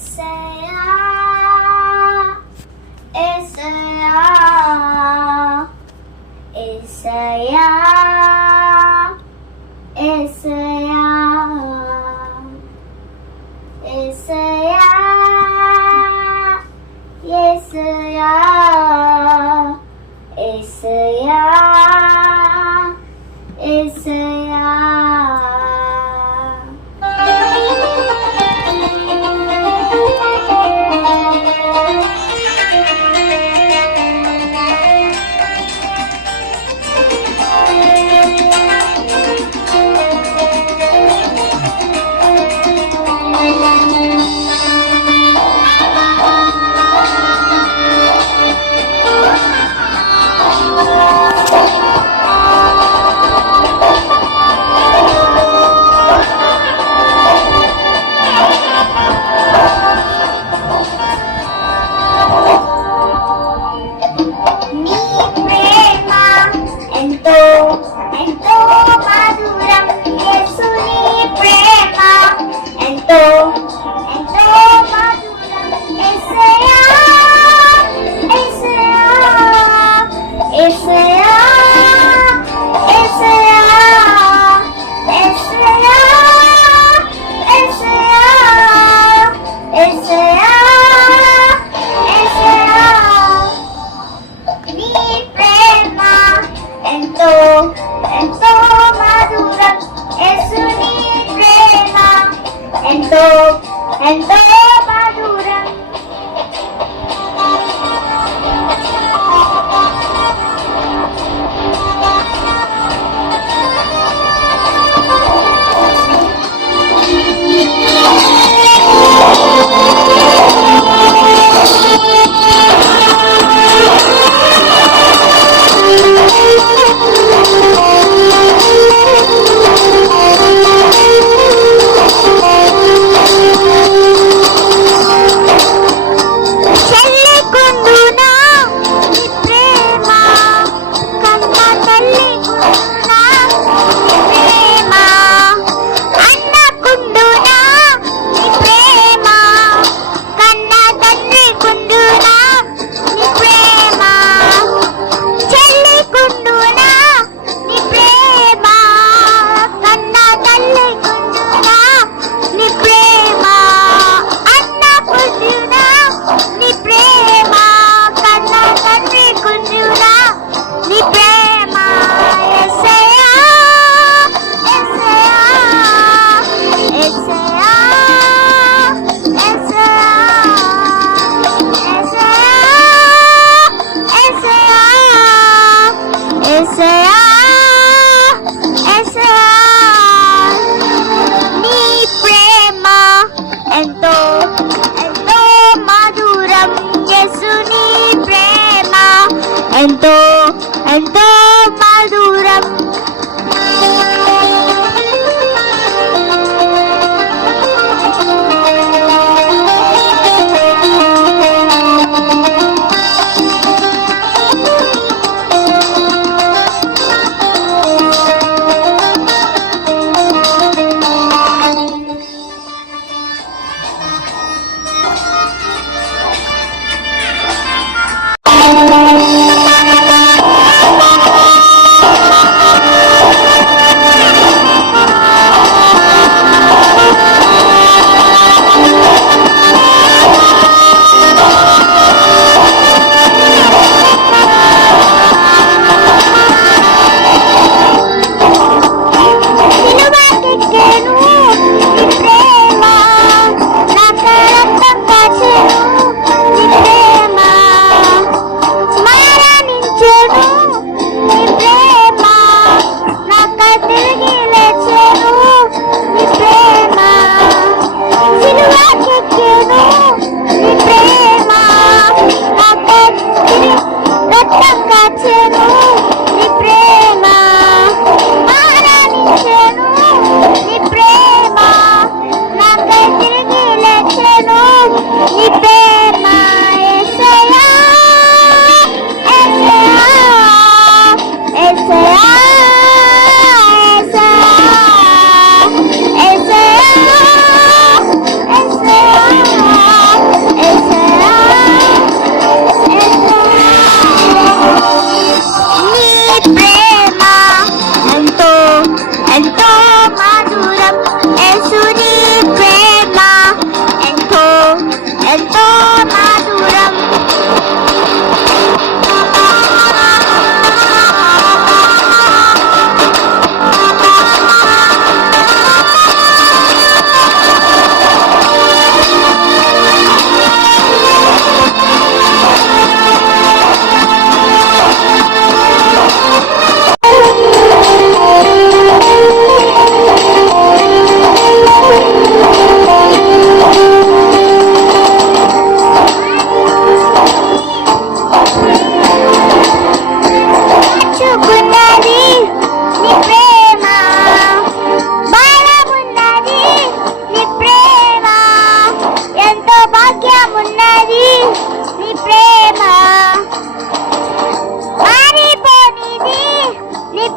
say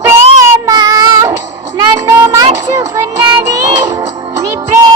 ప్రేమ నన్ను మార్చుకున్నది నీ ప్రేమ.